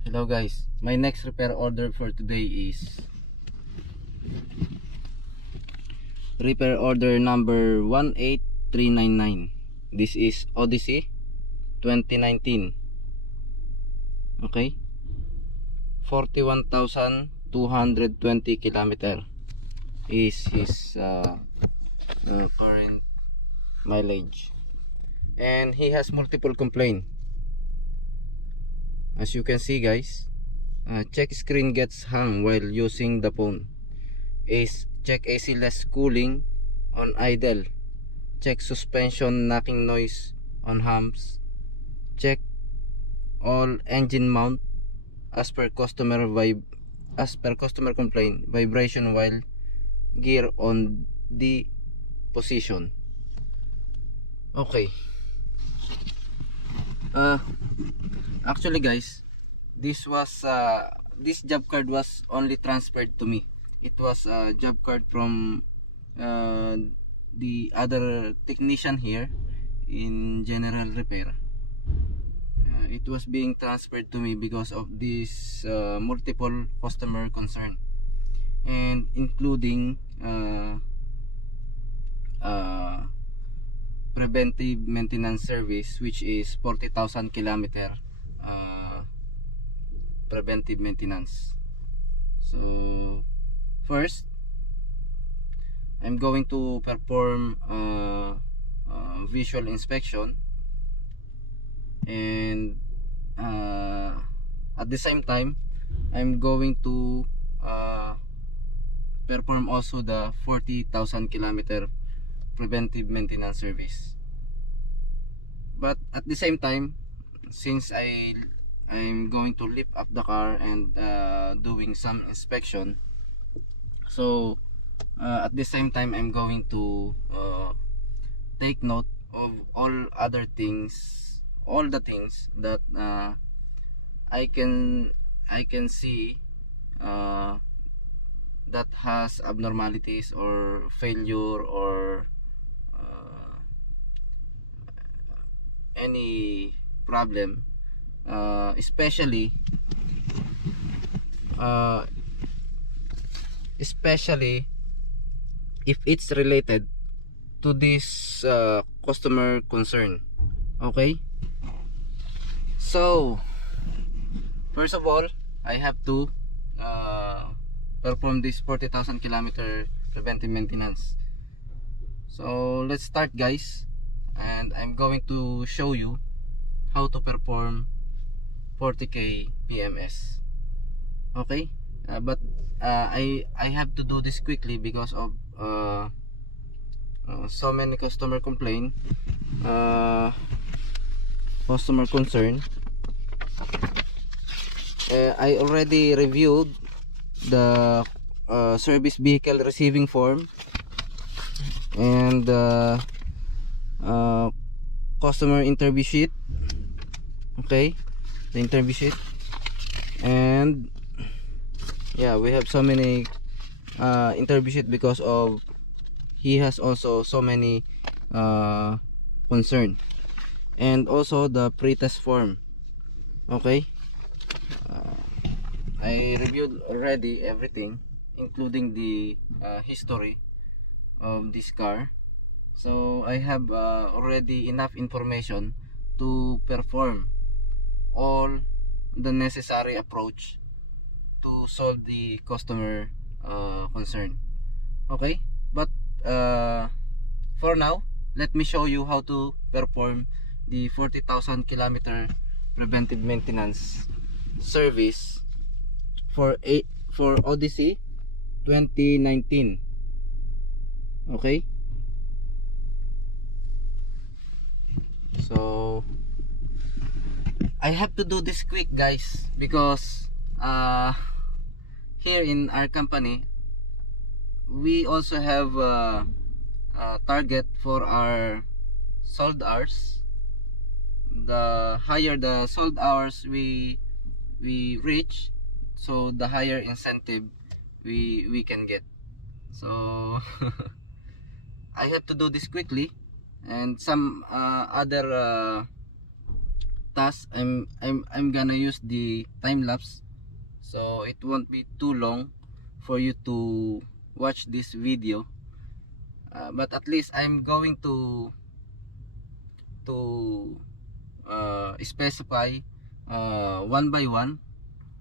Hello guys, my next repair order for today is repair order number 18399. This is Odyssey 2019. Okay, 41,220 kilometer is his current mileage, and he has multiple complaints. As you can see guys, check screen gets hung while using the phone. Check AC less cooling on idle. Check suspension knocking noise on humps. Check all engine mount as per customer complaint. Vibration while gear on the position. Okay. Actually guys, this job card was only transferred to me. It was a job card from uh, the other technician here in general repair. It was being transferred to me because of this multiple customer concern, and including uh, preventive maintenance service, which is 40,000 kilometer preventive maintenance. So first, I'm going to perform visual inspection, and at the same time I'm going to perform also the 40,000 kilometer preventive maintenance service. But at the same time, since I'm going to lift up the car and doing some inspection, so at the same time I'm going to take note of all the things that I can I can see uh, that has abnormalities or failure or uh, any problem, especially uh, especially if it's related to this customer concern. Okay, so first of all, I have to perform this 40,000 kilometer preventive maintenance. So let's start guys, and I'm going to show you how to perform 40k PMS. Okay, but I have to do this quickly because of so many customer concern. I already reviewed the service vehicle receiving form and uh, customer interview sheet. Okay, the interview sheet, and yeah, we have so many interview sheet because of he has also so many uh, concern, and also the pre-test form. Okay, I reviewed already everything, including the history of this car. So I have already enough information to perform all the necessary approach to solve the customer concern. Okay, but uh, for now, let me show you how to perform the 40,000 kilometer preventive maintenance service for Odyssey 2019. Okay, so I have to do this quick guys because here in our company we also have a target for our sold hours. The higher the sold hours we reach, so the higher incentive we can get. So I have to do this quickly, and some other task, I'm gonna use the time lapse, so it won't be too long for you to watch this video. But at least I'm going to specify one by one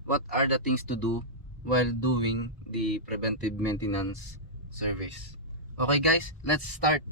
what are the things to do while doing the preventive maintenance service. Okay guys, let's start.